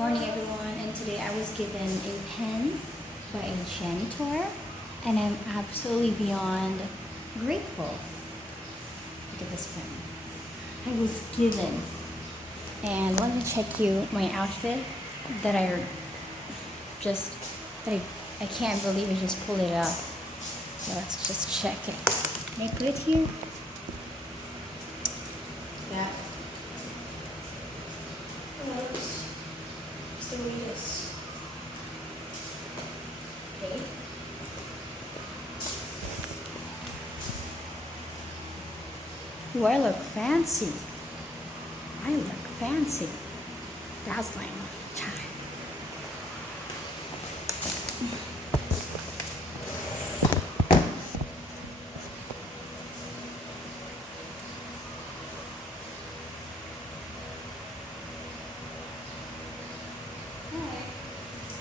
morning everyone, and today I was given a pen by a janitor and I'm absolutely beyond grateful. Look at this pen. I was given, and let me check you my outfit that just that I can't believe I just pulled it up. So let's just check it. Can I put it here? That looks just the way it is. Okay. Do I look fancy? I look fancy. Dazzling. Chai.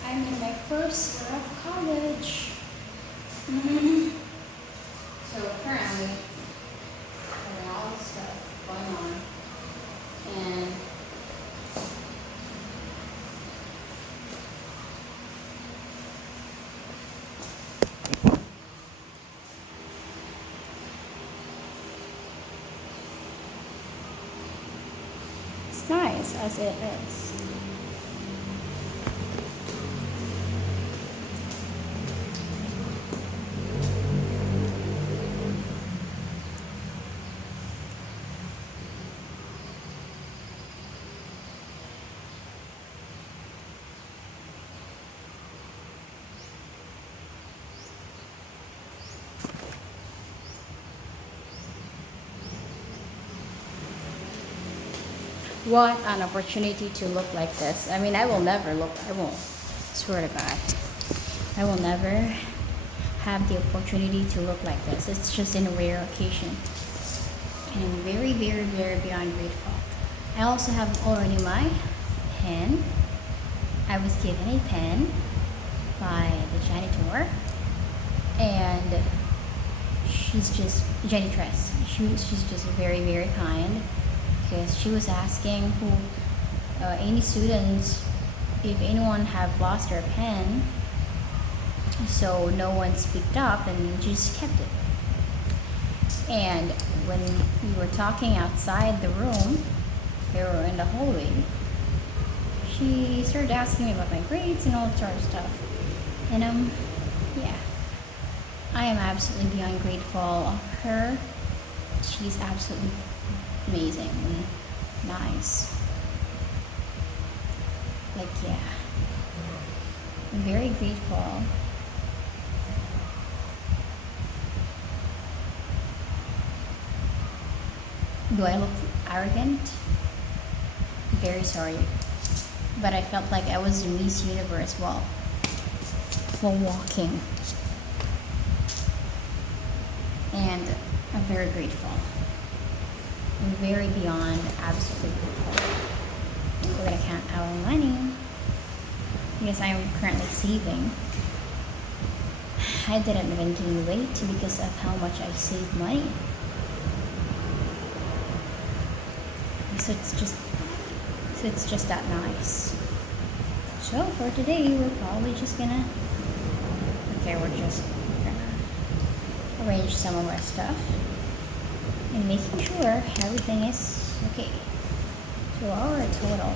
I'm in my first year of college. So currently, having all this stuff going on, and it's nice as it is. What an opportunity to look like this. I mean, I won't, swear to God, I will never have the opportunity to look like this. It's just in a rare occasion. And I'm very, very, very beyond grateful. I also have already my pen. I was given a pen by the janitor, and she's just, janitress, she's just very, very kind. Because she was asking any students if anyone have lost their pen, so no one speaked up and just kept it. And when we were talking outside the room, they were in the hallway, she started asking me about my grades and all sort of stuff. And yeah, I am absolutely beyond grateful of her. She's absolutely amazing and nice. Like, yeah, I'm very grateful. Do I look arrogant? Very sorry, but I felt like I was Miss Universe while walking, and I'm very grateful. I'm very beyond absolutely grateful. We're gonna count our money because I am currently saving. I didn't even gain weight because of how much I save money. So it's just that nice. So for today, we're probably just gonna arrange some of our stuff and making sure everything is okay. So our total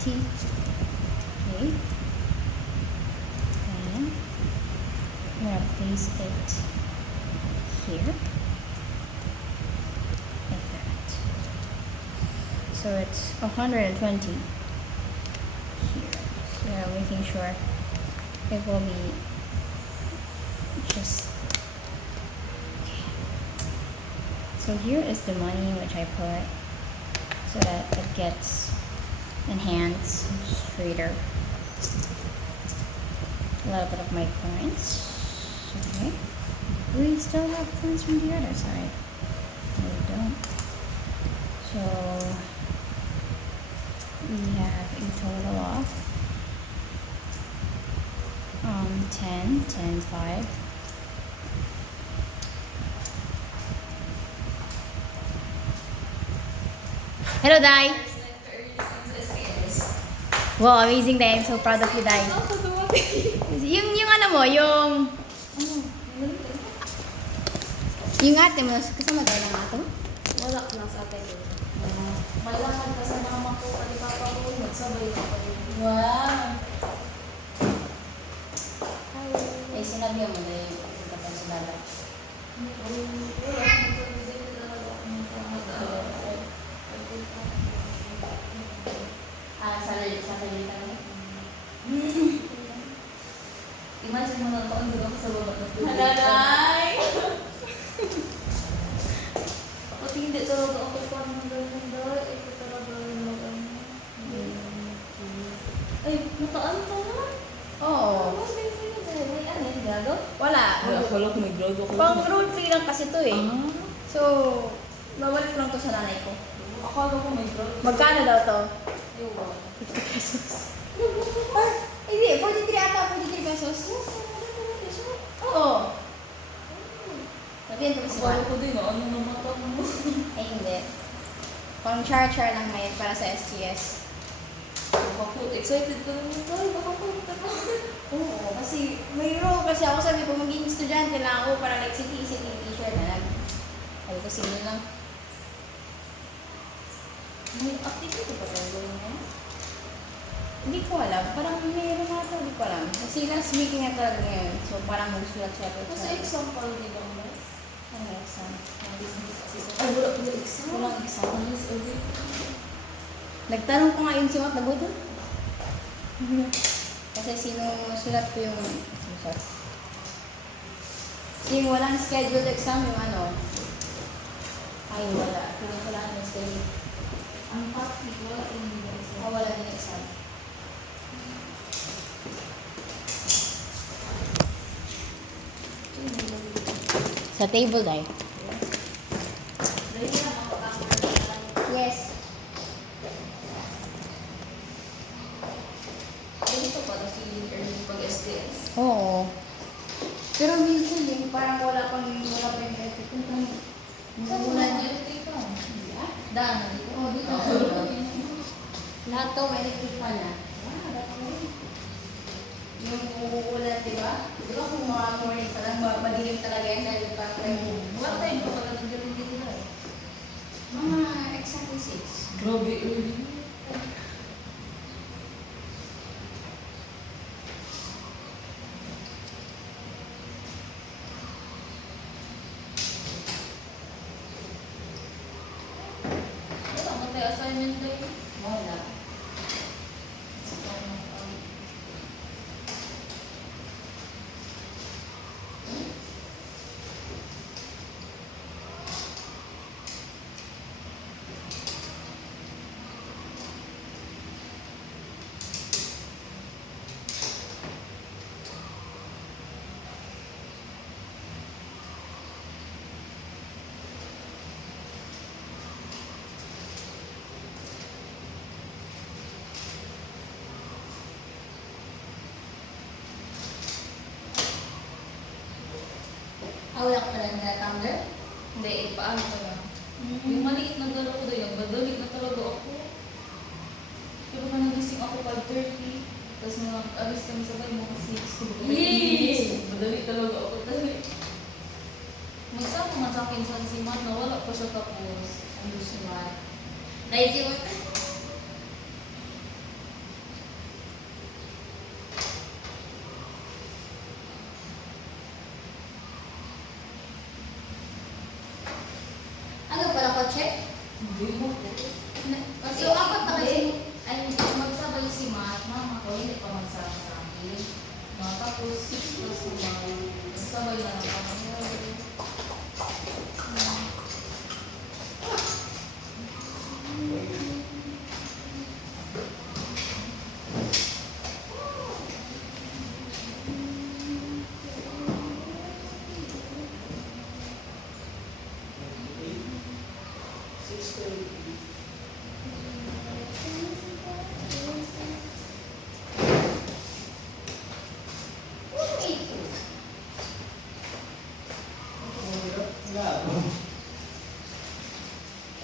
50. Okay. And I'm gonna place it here. Like that. So it's 120 here. So making sure it will be just. So here is the money which I put so that it gets enhanced, straighter. A little bit of my coins. Okay. We still have coins from the other side. No, we don't. So we have a total of 10, 10, 5. Hello, Dai. Wow, amazing, Day. I'm so proud of you, Day. Yung ano mo, yung ate mo, kasama daw ng ate mo? Wala ka lang sa atin. Malakad ka sa mama ko, pati papa ko, nagsabay na kayo. Wow. Eh, sinabi mo na yung kapag sa dala. Ah, sa salita mo? Imagine mo na paandun ako sa baba ng tubig. Halalay! Pati hindi talaga ako paano ganun dahil. Ito talaga yung mag-ano. Ay, nakaan ka na? Oo. Mas may sino dahil. May ano yung gado? Wala. Akala ko may grado ako. Pang road free lang kasi to eh. Ah. So, babalik ko lang to sa nanay ko. Akala ko may grado. Magkano daw to? Ewan. 50 pesos. Or, hindi, 43 ata, 43 pesos. Oo. Sabihin ko si Akala Juan. ko din, ano na mata mo? Eh, hindi. Pang char-char lang ngayon para sa SGS. Ako, excited ka naman dahil baka punta ka. Oo, kasi mayroon kasi ako sabi ko maging estudyante lang ako para like city t-shirt na lang. Sabi ko sino lang. May activity pa tayo gawin ngayon? Hindi ko alam. Parang mayroon nga ito. Hindi ko alam. Kasi last week nga talaga ngayon. So parang magsulat-sulat. Kasi example, di ba, Mas? Ano exam? Ay, wala pala exam. Walang exam. Yes, okay. Nagtanong ko nga yung si Mat, nagutom. Kasi sino sulat ko yung... Sorry. Kasi walang scheduled exam yung ano. Ay, wala. Piling ko lang yung schedule. Ang topic, wala yung exam. Oh, wala din exam. Sa table, Day. Dahil na, makakamalan. Yes. Ganito pala feeling early pag-SDS. Oo. Pero minsan din, parang wala pa yung electric. Wala niya electric pa. Daan na dito. Oo, dito. Lahat to may electric fan na. Yung uulan, di ba? Di ba kung mga morning pa lang, madilim talaga yan dahil parang tayo. Wala tayo pa pala ng galing dito na. Mga exactly 6. Grabe early. Wala mo tayo assignment tayo. Wala. Wala ka pala na tumbler? Hindi, paano ko lang. Yung maliit na dala ko doon, yung badali na talaga ako. Pero ka nagising ako 5:30. Tapos mga alis kami sabay mga 6. Yee! Badali talaga ako. Dali. Magsama man sa akin sa si Matt na wala pa siya tapos. Ano si Matt? Dahil si Matt. Ano pala kotse? Hindi mo po. So, apat na kasi. Ay, magsabay si Matt. Mama ko, hindi pa magsama sa akin. No, tapos 6 plus si Matt. Sabay na lang kami.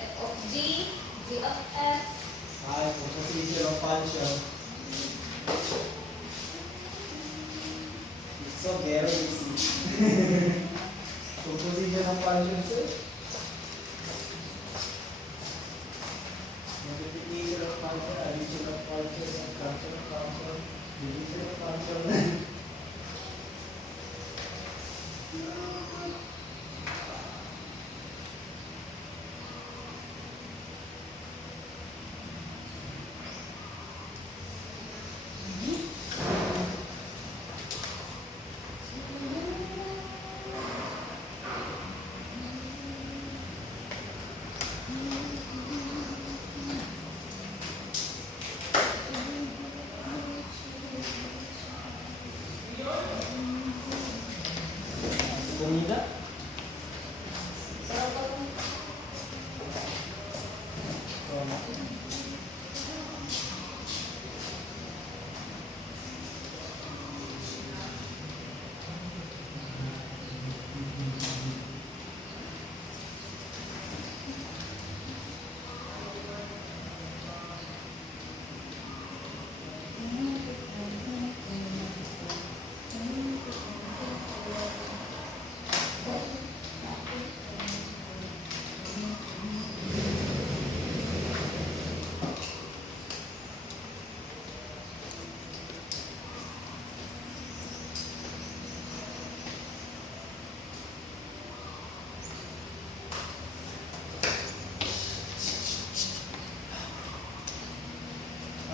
F of G, G of F. Ay, kung sa teacher ang punch siya. culture, sir. Multiplication of culture, addition of culture, subtraction of culture, division of culture. Comida? Sarap ako.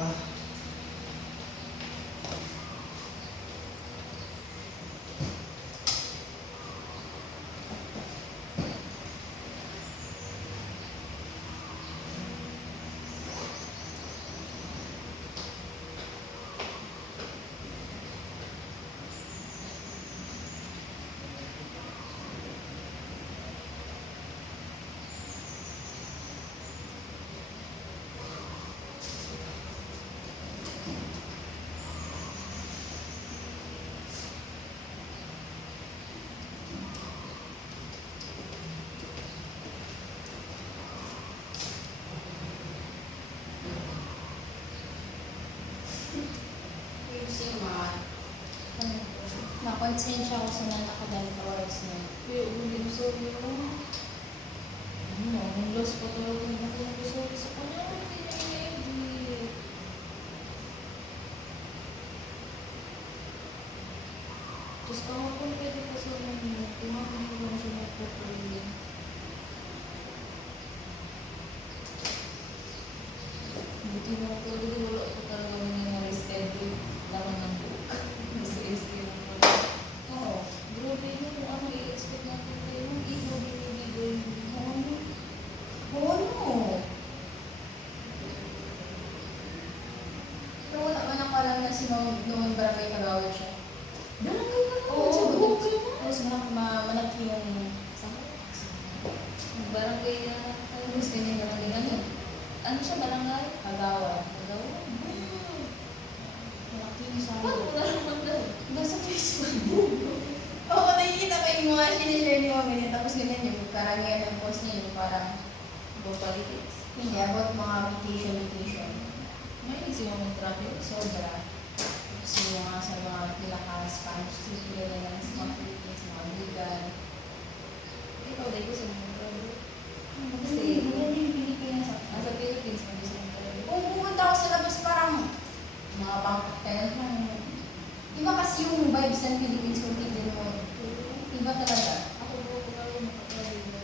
Ah. Yung mga nakonsensya ko sa nakadal towards mo. Kaya ulit sa iyo. Ang lost pa talaga yung nakukusok sa kanya. Hindi niya i-edit. Tapos kahapon pwede pa sa mga kumakas ko lang siya magpapalin. Buti na ako talaga wala ko talaga nangyayari schedule naman ng book. Sa SK lang pala. Oo. Grabe yun kung ano i-expect natin kayo. Hindi mo binibigay mo. Oo, no. Pero wala man ako alam na si noong barangay kagawad siya. Barangay ka na. Oo, Sa book ka na. Tapos malaki yung Barangay na. Tapos ganyan barangay. Ano siya barangay? kagawad. Hello? Malaki yung sa Paano mo nalaman na? Nasa Facebook. Oo, nakikita ko yung mga sinishare ni Mami niya. Tapos ganyan yung karamihan ng post niya yung parang Politics. hindi about mga vacation. May nagsimang travel. Sobra. Kasi yung mga sa mga pinaka-Spanish speaker na lang sa mga Philippines, mga legal. Ikaw dahil ko sa mga travel. Kasi maganda yung Pilipinas. Nasa Philippines, may gusto mong travel. Kung pupunta ako sa labas, parang mga Bangkok kaya lang. Iba kasi yung vibes ng Philippines kung tignan mo. Iba talaga. Ako po ako talaga makatravel na.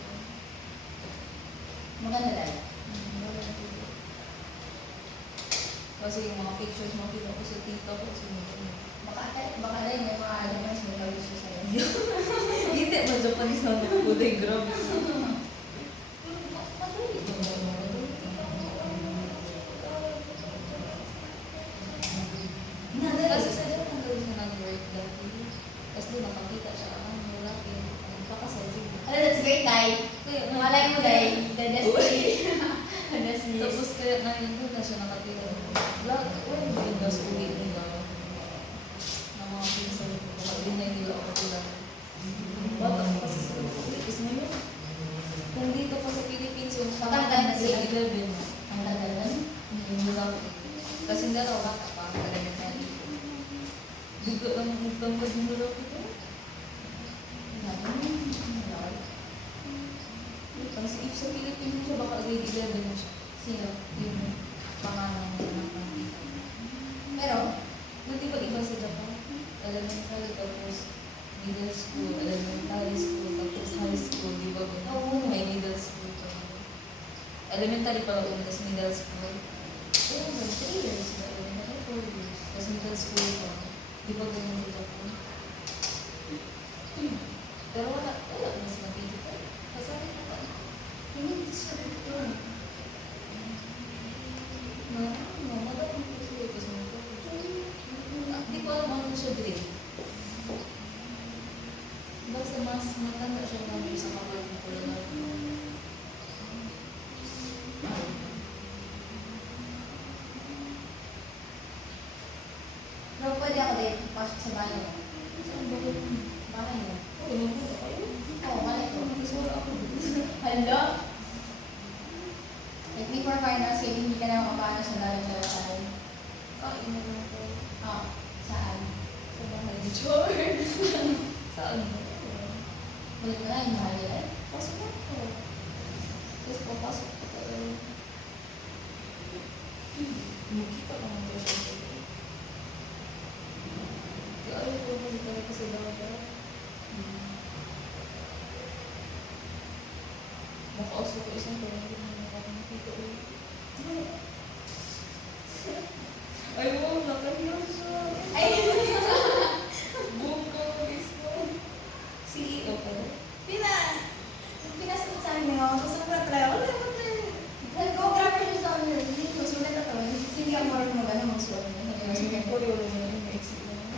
Maganda lang. Kasi yung mga pictures makita ko sa TikTok ko sa mga Baka dahil may mga elements may kawish ko sa'yo. hindi, mga Japanese na nakakuday, grabe. Kasi sa dyan, nagawin siya nag-work dati. Tapos doon nakakita siya, lalaki. Nagpakasal siguro. Ano, that's great, Day. Kaya, Malay mo, Day. The destiny. The destiny. Tapos kaya ngayon doon na siya nakatira. Black, well, yun daw sa uwi nila. Ng mga pinsan ko. Mag-deny nila ako tulad. Bata ko kasi sa uwi. Tapos ngayon, kung dito pa sa Philippines, yung Matanda na sila. 11. Ang tagal nun. Yung lalaki. Kasi hindi raw bata pa. Talaga na dito. Bigo lang ang tangkad ng lalaki ko. Tapos if sa Philippines siya, baka grade 11 na siya. Sino? Yung pangalan niya na Pero, di ba iba sa Japan? Elementary, tapos middle school, elementary school, tapos high school, di ba? Oo. May middle school pa. Elementary pa lang, tapos middle school. Oo, 3 years na elementary, 4 years. Tapos middle school pa. Di ba ganyan sa Japan? Pero wala mas mag-digital. Kasabi na pa. hindi sa ito. Madami ko siya. Tapos di ko alam ano siya grade. Basta mas matanda siya namin sa kapatid ko lang. Pero pwede ako din pasok sa bahay mo. Saan ba yun? Bahay mo. Oo, nabuta kayo. Oo, balik ko. Mas wala ako. Hello? Like before finals, kaya hindi ka na makapano sa dalang dalasan. Kain na lang ako. Oo. Saan? Sa bahay ni George. Saan? Balik mo na, yung mahal nila. Pasok ako. Tapos papasok ko tayo. Makita ka naman tayo siya. Kaya ayaw ko kasi talaga sa dagat. Makausap ko isang pero hindi mo nakakita ulit. Ay, wow, nakahiyaw siya. Ay! Bunga, gusto. CEO ka na? Pinasagot sa amin ng ako. Gusto ko na try. Wala ko try. Nag-go-grapher siya sa amin. Dito, sulit na to. Hindi ako marunong mag-ano mag-suot. Sige, po yun yung exit na.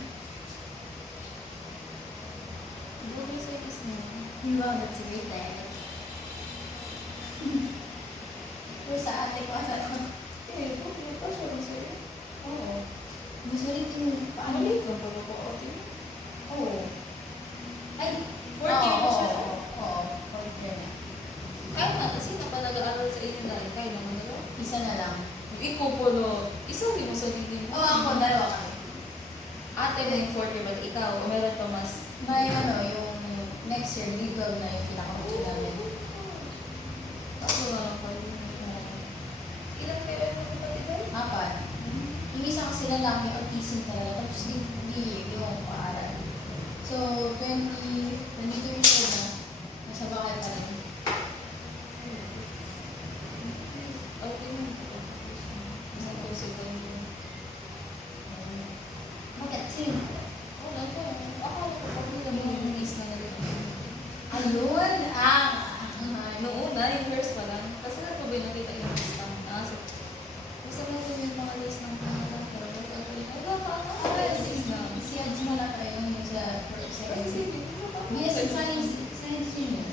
Bunga sa is na. Wow, that's a great day. Pero sa ate ko, asa ko. Eh, bunga pa siya rin sa'yo. Oo. Mas ulit yung paano. Maliit lang pala ko ate. Oo. Ay, 4K na siya. Oo, 4K na. Kaya nga, kasi napalag-aaral sa inyo dahil kaya naman nila. Isa na lang. Yung ikaw po, no, isabi mo sa hindi mo. Oo, ako, dalawa kami. Ate mo yung 4K, but ikaw, o meron pa mas. May ano, yung next year, legal na yung pinakamuti namin. Ako nga lang kayo. Ilan kayo yung kapatid? 4. Yung isa kasi lalaki, autism talaga, tapos hindi yung paaral. So, 22 years old na, nasa bahay pa rin. Okay mo. Isang ko si Gwen. Bakit? Sino? Wala ko. Ako, kapag kami yung is na nalagay. Ayun! Noong una, yung years pa lang. Kasi na po ba nakita yung list ng nasa. Gusto na ko yung mga list ng pangalan. Pero kasi ako yung, ay, baka list na. Si Adjuma na tayo yung sa Kasi si Yes, in science. Science yun yun.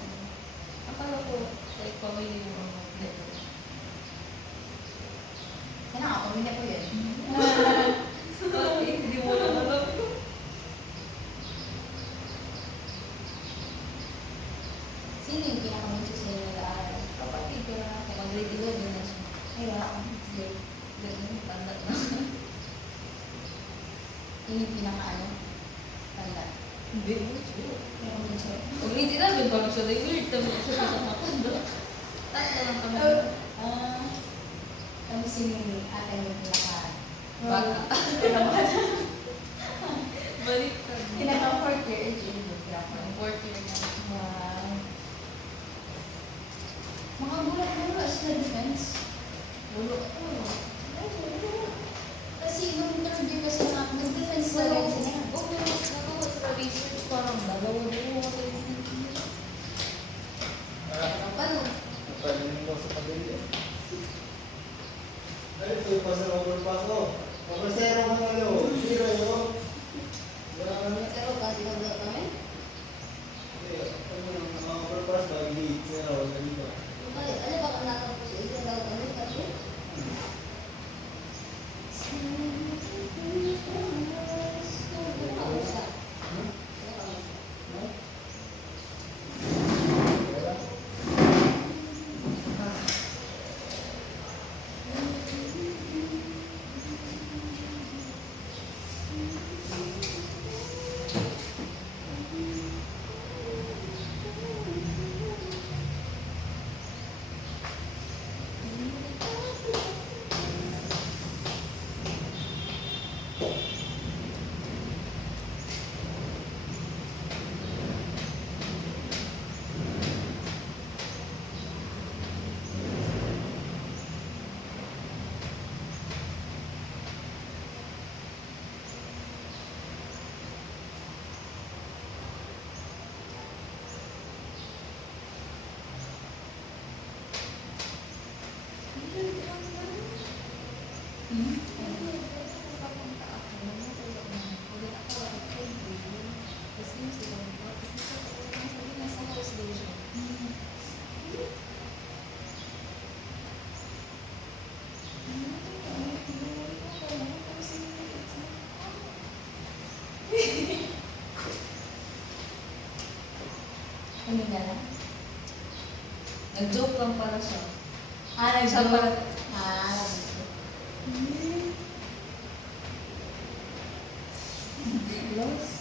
akala ko, like, family yung mga letter. Kaya nakapamilya ko yun. Okay, hindi mo lang alam. Sino yung pinakamuti sa inyo nag-aaral? Kapatid ko na ako, mag-grade 11 na siya. Ay, wala akong sige. Ganun, tanda na. Yun yung pinaka-ano? Tanda. Hindi mo siya. Pinakamuti. Mag-grade 11 pa lang siya, like, weird naman siya pinakamatanda. Tatlo lang kami. Tapos yung ate yung pinaka... Bata. Pinaka-bata. Balik ka. Pinaka-4th year is yung pinaka. Ang 4th year na. Wow. Mga bulat-bulat sa defense. Ulo. Kasi nung third year kasi nag-defense na rin sila. Okay, nagawa sa research parang dalawa tayo. Paano? Napanin mo sa pagdali. Ay, ito yung pasang overpass ko. Kapasero mo na yun. Hindi ka yun. Wala ka na. Pero kasi nag-down kami. Ano yung mga overpass ba? Hindi. Zero. Ganito. Ano ba kung nakapos sa isang daw kami kasi? Hmm? Papunta ako. Ulit ako kay Baby. Kasi sila ko. Kasi sabi na sa house daw siya. Ano nga lang? Nag-joke lang para siya. Siya para... Lost.